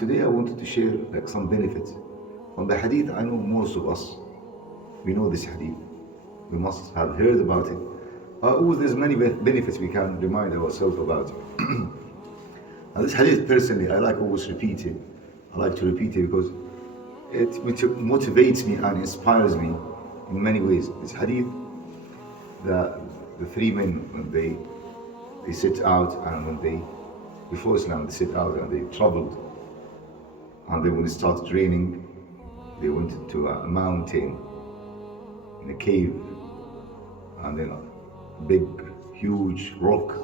today I wanted to share like some benefits from the hadith. I know most of us, we know this hadith. We must have heard about it. There's many benefits we can remind ourselves about. And this hadith, personally, I like always repeat it. I like to repeat it because it motivates me and inspires me in many ways. This hadith, the three men, when they set out, and when they, before Islam, they set out and they traveled. And then when it started raining, they went to a mountain, in a cave, and then a big, huge rock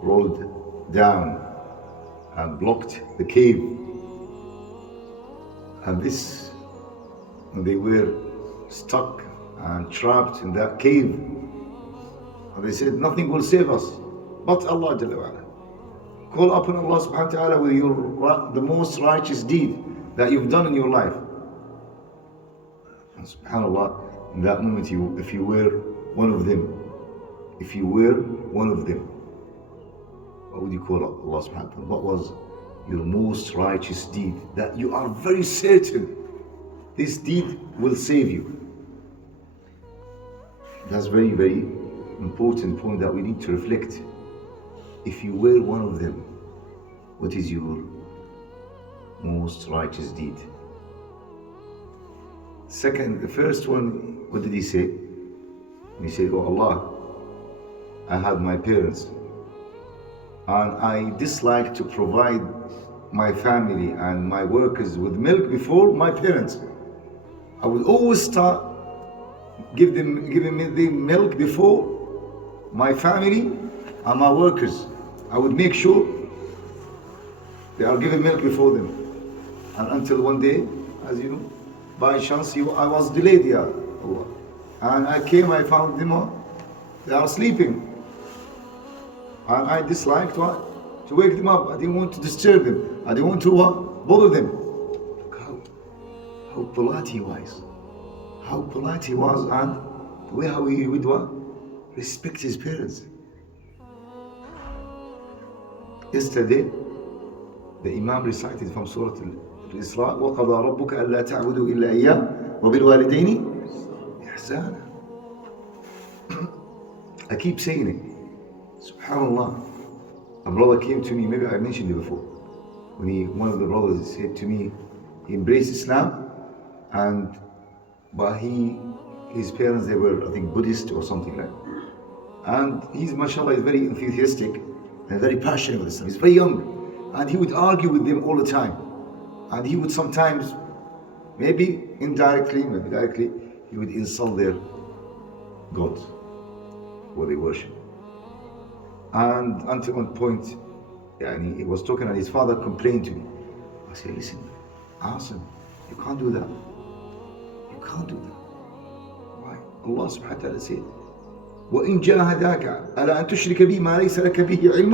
rolled down and blocked the cave. And this, when they were stuck and trapped in that cave, and they said, nothing will save us but Allah Jalla wa'ala. Call upon Allah subhanahu wa ta'ala with the most righteous deed that you've done in your life. And subhanAllah, in that moment, if you were one of them, what would you call Allah subhanahu wa ta'ala? What was your most righteous deed that you are very certain this deed will save you? That's very, very important point that we need to reflect. If you were one of them, what is your most righteous deed? Second, the first one, what did he say? He said, oh Allah, I had my parents and I dislike to provide my family and my workers with milk before my parents. I would always start giving them milk before my family and my workers. I would make sure they are given milk before them. And until one day, as you know, by chance I was delayed here. And I came, I found them, they are sleeping. And I disliked to wake them up. I didn't want to disturb them. I didn't want to bother them. Look how polite he was. How polite he was, and the way how he would respect his parents. Yesterday, the Imam recited from Surah Al-Isra, وَقَضَى رَبُّكَ أَلَّا تَعْبُدُوا إِلَّا إِيَّاهُ وَبِالْوَالِدَيْنِ إِحْسَانًا. I keep saying it. Subhanallah, a brother came to me, maybe I mentioned it before, one of the brothers said to me, he embraced Islam, but his parents, they were, I think, Buddhist or something like that. And he's, mashallah, is very enthusiastic and very passionate with Islam. He's very young, and he would argue with them all the time. And he would sometimes, maybe indirectly, maybe directly, he would insult their gods, where they worship. And until one point, he was talking and his father complained to me. I said, listen, Asim, you can't do that. You can't do that. Why? Allah subhanahu wa ta'ala said, وَإِن جَاهَدَاكَ أَلَا أَن تُشْرِكَ بِي مَا لَيْسَ لَكَ بِهِ عِلْمٌ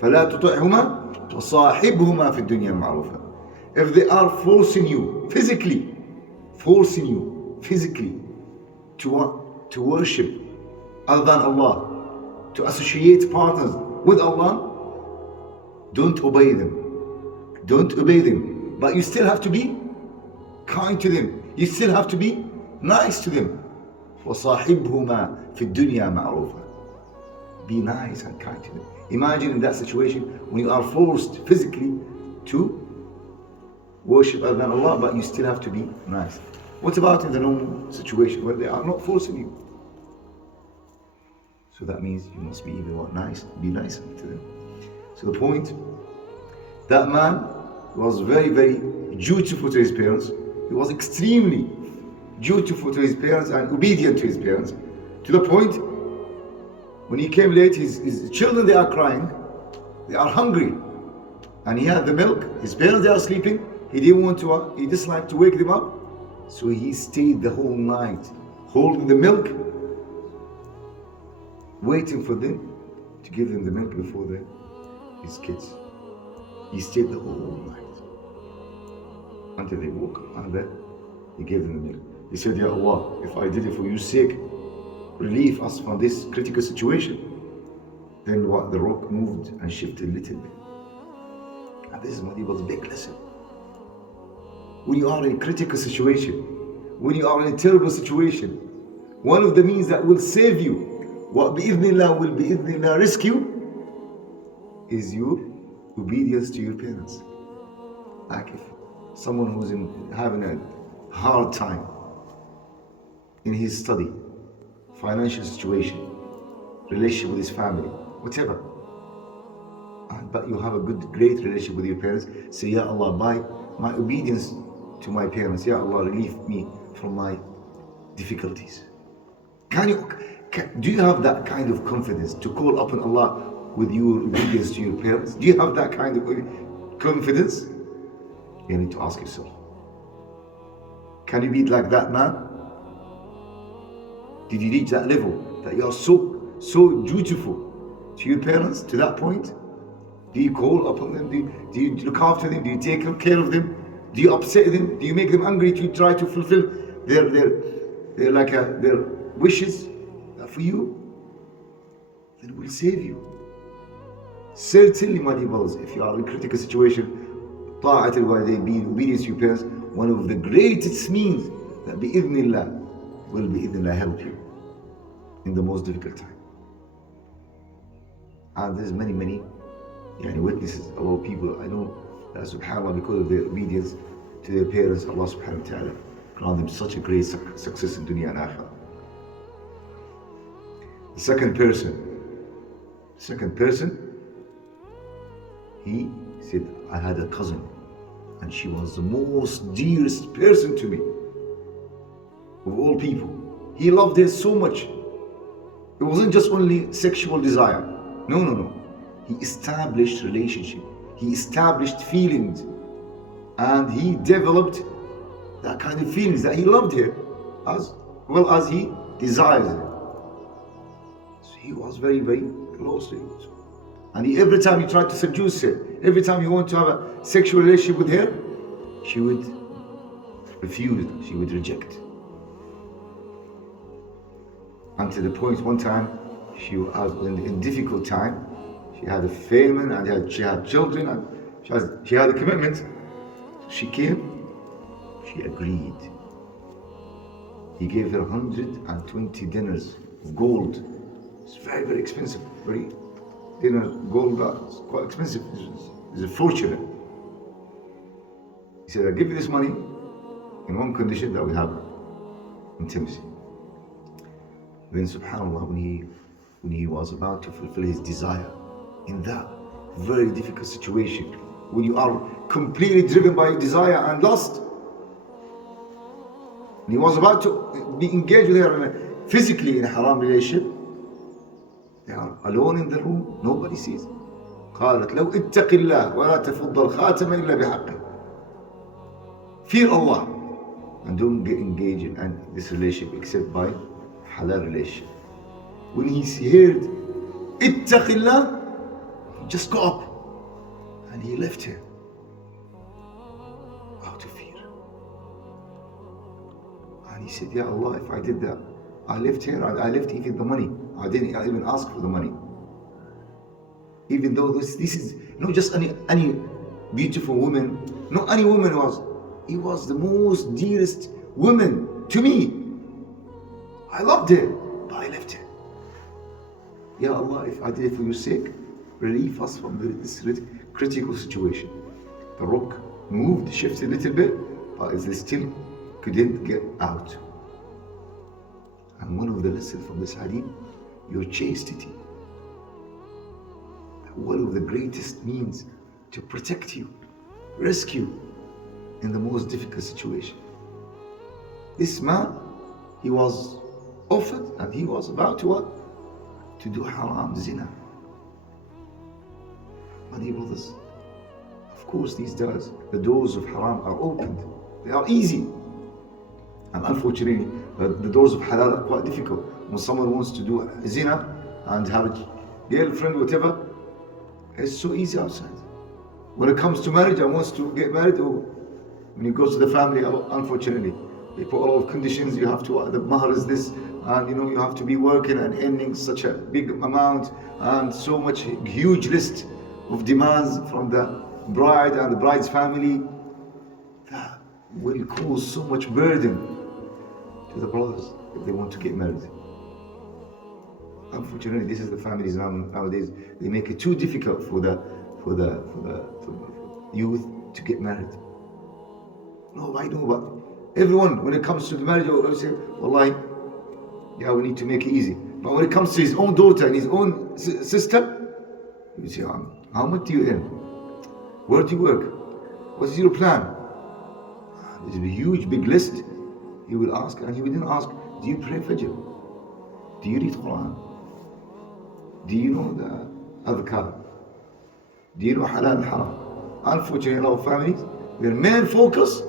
فَلَا تُطِعْهُمَا وَصَاحِبْهُمَا فِي الدُّنْيَا مَعْرُوفًا. If they are forcing you physically to worship other than Allah, to associate partners with Allah, don't obey them. Don't obey them. But you still have to be kind to them. You still have to be nice to them. وَصَاحِبْهُمَا فِي الدُّنْيَا مَعْرُوفًا. Be nice and kind to them. Imagine in that situation when you are forced physically to worship other than Allah, but you still have to be nice. What about in the normal situation where they are not forcing you? So that means you must be even more nice, be nice to them. So the point, that man was very, very dutiful to his parents. He was extremely dutiful to his parents and obedient to his parents. To the point, when he came late, his children, they are crying, they are hungry. And he had the milk, his parents, they are sleeping. He disliked to wake them up. So he stayed the whole night, holding the milk, waiting for them to give them the milk before his kids. He stayed the whole night until they woke up, and then he gave them the milk. He said, Ya Allah, if I did it for your sake, relieve us from this critical situation. Then the rock moved and shifted a little bit. And this is what it was a big lesson. when you are in a critical situation, when you are in a terrible situation, one of the means that will save you, what bi'idhnillah will bi'idhnillah rescue, is your obedience to your parents. Like if someone who's having a hard time in his study, financial situation, relationship with his family, whatever, but you have a great relationship with your parents, say, Ya Allah, by my obedience to my parents, Ya Allah, relieve me from my difficulties. Do you have that kind of confidence to call upon Allah with your obedience to your parents? Do you have that kind of confidence? You need to ask yourself, can you be like that man? Did you reach that level that you are so dutiful to your parents to that point? Do you call upon them? Do you look after them? Do you take care of them? Do you upset them? Do you make them angry to try to fulfill their wishes for you? Then it will save you. Certainly, my dear brothers, if you are in a critical situation, ta'at al-walidayn, being obedience to your parents, one of the greatest means that bi'idhnillah will bi'idhnillah help you in the most difficult time. And there's many witnesses, a lot of people I know that subhanAllah, because of their obedience to their parents, Allah subhanahu wa ta'ala grant them such a great success in dunya and akhirah. The second person, he said, I had a cousin and she was the most dearest person to me of all people. He loved her so much. It wasn't just only sexual desire. No. He established relationship. He established feelings. And he developed that kind of feelings that he loved her as well as he desired her. So he was very, very close to her. And every time he tried to seduce her, every time he wanted to have a sexual relationship with her, she would refuse, she would reject. And to the point one time, she was in difficult time, she had a famine and she had children and she had a commitment. She came, she agreed. He gave her 120 dinars of gold. It's very, very expensive. Gold, that's quite expensive. It's a fortune. He said, I'll give you this money in one condition, that we have intimacy. Then subhanAllah, when he was about to fulfill his desire in that very difficult situation, when you are completely driven by desire and lust, and he was about to be engaged with her physically in a haram relationship, they are alone in the room, nobody sees. قالت لو اتق الله ولا تفض الخاتم إلا بحقه. Fear Allah and don't get engaged in this relationship except by halal relationship. When he heard اتق الله, he just got up and he left her out of fear. And he said, Ya Allah, if I did that, I left her, I left even the money. I didn't even ask for the money. Even though this is not just any beautiful woman, not any woman he was the most dearest woman to me. I loved her, but I left her. Ya Allah, if I did it for your sake, relieve us from this critical situation. The rock moved, shifted a little bit, but it still couldn't get out. And one of the lessons from this hadith, your chastity. One of the greatest means to protect you, rescue in the most difficult situation. This man, he was offered and he was about to what? To do haram, zina. My dear brothers, of course these days, the doors of haram are opened. They are easy. And unfortunately, the doors of halal are quite difficult. When someone wants to do zina and have a girlfriend, whatever, it's so easy outside. When it comes to marriage and wants to get married, or when he goes to the family, unfortunately, they put a lot of conditions. You have to, the mahar is this, and you have to be working and earning such a big amount, and so much huge list of demands from the bride and the bride's family. will cause so much burden to the brothers if they want to get married. Unfortunately, this is the families nowadays. They make it too difficult for the youth to get married. No, I know, but everyone, when it comes to the marriage, will say, Wallahi, yeah, we need to make it easy. But when it comes to his own daughter and his own sister, you say, how much do you earn? Where do you work? What is your plan? There's a huge, big list. He will ask, and he will then ask, do you pray Fajr? Do you read Quran? Do you know the adhkar? Do you know halal and haram? Unfortunately, in our families, their main focus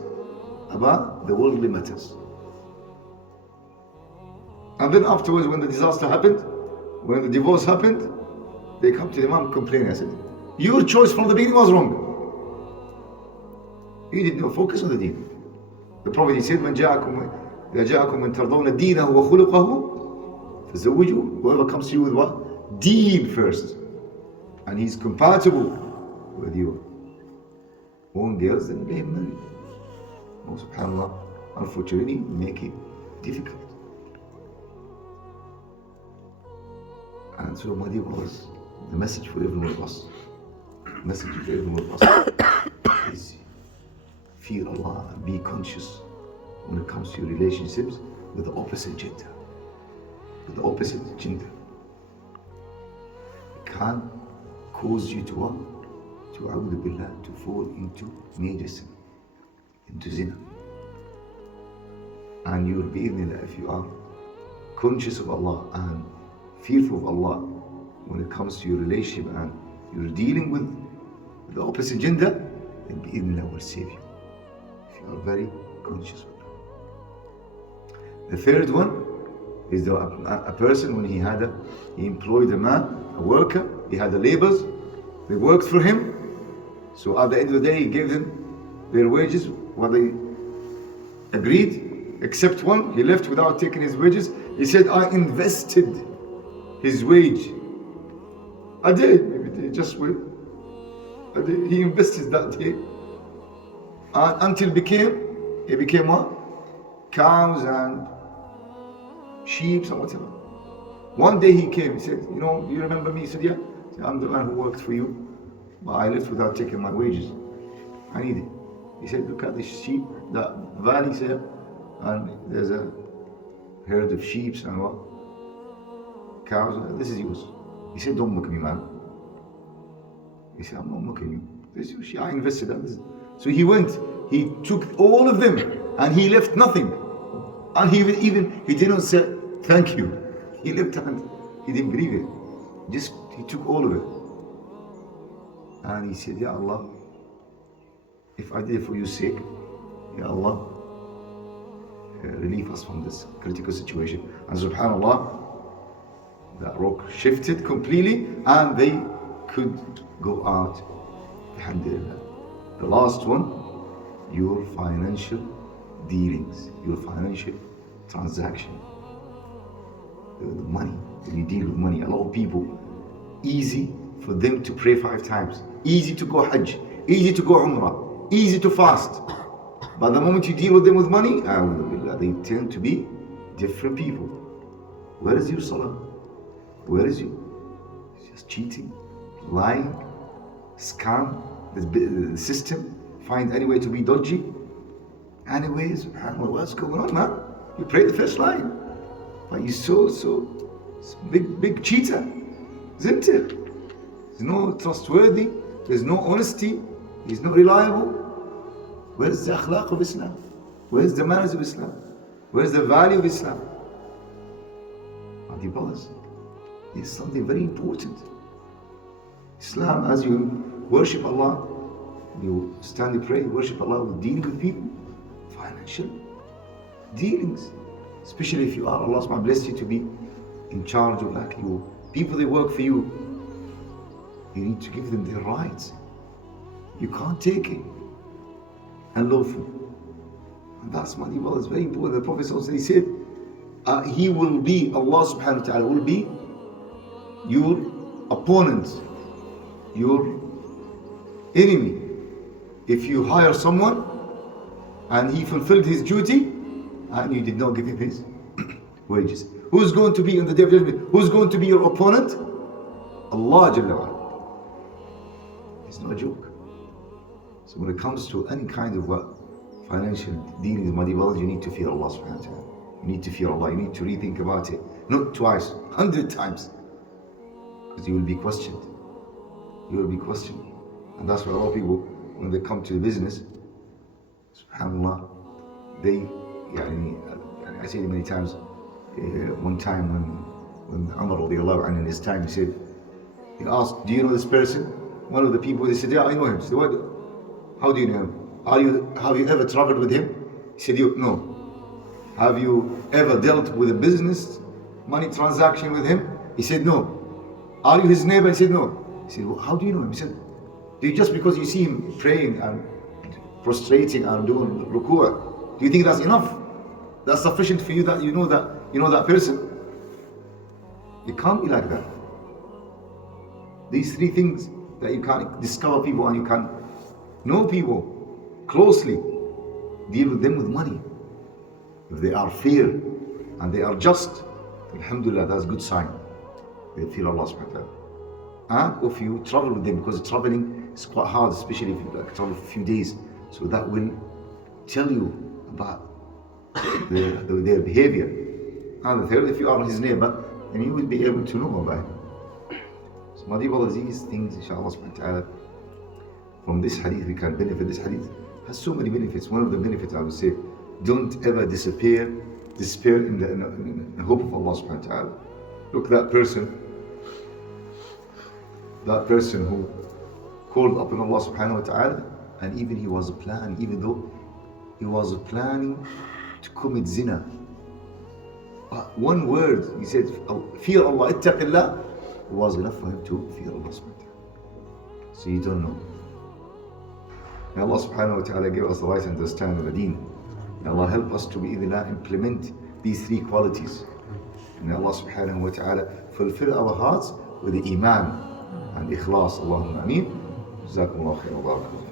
about the worldly matters. And then afterwards, when the disaster happened, when the divorce happened, they come to the Imam complaining. I said, your choice from the beginning was wrong. You did not focus on the deen. The Prophet said, إذا جاءكم من ترضون دينه وخلقه فزوجوه. Whoever comes to you with what? Deen first. And he's compatible with your own girls, then let him marry. Oh, subhanAllah, unfortunately, make it difficult. And so, my dear brothers, the message for everyone of us, is fear Allah and be conscious when it comes to your relationships with the opposite gender. With the opposite gender. It can cause you to what? To fall into major sin, into zina. And you will be in that if you are conscious of Allah and fearful of Allah when it comes to your relationship and you're dealing with the opposite gender, then bi'idhnillah will save you. If you are very conscious of that. The third one is a person when he employed a man, a worker, he had the laborers, they worked for him. So at the end of the day, he gave them their wages, what they agreed, except one. He left without taking his wages. He said, I invested his wage. I did, just wait. He invested that day. Until he became what? Cows and sheep and whatever. One day he came, he said, do you remember me? He said, yeah. He said, I'm the man who worked for you. But I left without taking my wages. I need it. He said, look at the sheep, the valley there, and there's a herd of sheep and what? Cows. This is yours. He said, don't mock me, man. He said, I'm not mocking you. This is yours. I invested that. So he went, he took all of them, and he left nothing. And he didn't say, thank you. He left and he didn't believe it. He took all of it. And he said, Ya Allah, if I did it for your sake, Ya Allah, relieve us from this critical situation. And subhanAllah, that rock shifted completely and they could go out. Alhamdulillah. The last one, your financial dealings, your financial transaction. The money, when you deal with money, a lot of people, easy for them to pray 5 times, easy to go Hajj, easy to go Umrah, easy to fast. But the moment you deal with them with money, they tend to be different people. Where is your salah? Where is you? It's just cheating, lying, scam, the system, find any way to be dodgy. Anyways, what's going on, man? You pray the first line, but you're so big cheater, isn't it? There's no trustworthy, there's no honesty, he's not reliable. Where's the akhlaq of Islam? Where's the manners of Islam? Where's the value of Islam? My dear brothers, it's something very important. Islam, as you worship Allah, you stand and pray, worship Allah with dealing with people, financial dealings. Especially if you are, Allah subhanahu blessed you to be in charge of your people that work for you. You need to give them their rights. You can't take it unlawful. And that's, my dear brothers, very important. The Prophet also said, he will be, Allah subhanahu wa ta'ala will be your opponent, your enemy. If you hire someone and he fulfilled his duty, and you did not give him his wages. Who's going to be in the day of judgment? Who's going to be your opponent? Allah Jalla wa Ala. It's not a joke. So when it comes to any kind of financial dealings, my dear brothers, you need to fear Allah subhanahu wa ta'ala. You need to fear Allah. You need to rethink about it. Not twice, 100 times. Because you will be questioned. You will be questioned. And that's why a lot of people, when they come to the business, subhanAllah, they, I say it many times, one time when Umar radiallahu anhu in his time, he asked, do you know this person? One of the people, they said, yeah, I know him. He said, what? How do you know him? Have you ever traveled with him? He said, no. Have you ever dealt with a business, money transaction with him? He said, no. Are you his neighbor? He said, no. He said, well, how do you know him? He said, just because you see him praying and prostrating and doing ruku'ah, do you think that's enough? That's sufficient for you that you know that person? It can't be like that. These three things that you can't discover people and you can't know people closely, deal with them with money. If they are fair and they are just, alhamdulillah, that's a good sign. They fear Allah subhanahu wa ta'ala. And if you travel with them, because traveling is quite hard, especially if you travel for a few days, so that will tell you about their behavior. And the third, if you are his neighbor, then you will be able to know about him. So my dear brothers, these things, inshallah subhanahu wa ta'ala, from this hadith we can benefit. This hadith has so many benefits. One of the benefits I would say, don't ever despair in the hope of Allah subhanahu wa ta'ala. Look, that person who called upon Allah subhanahu wa ta'ala, and even though he was planning to commit zina, but one word, he said, fear Allah, ittaqillah, was enough for him to fear Allah subhanahu wa ta'ala. So you don't know. May Allah subhanahu wa ta'ala give us the right understanding of the deen. May Allah help us to implement these three qualities. And may Allah subhanahu wa ta'ala fulfill our hearts with the iman and ikhlas. Allahumma ameen. Jazakumullah khair wa barakallah.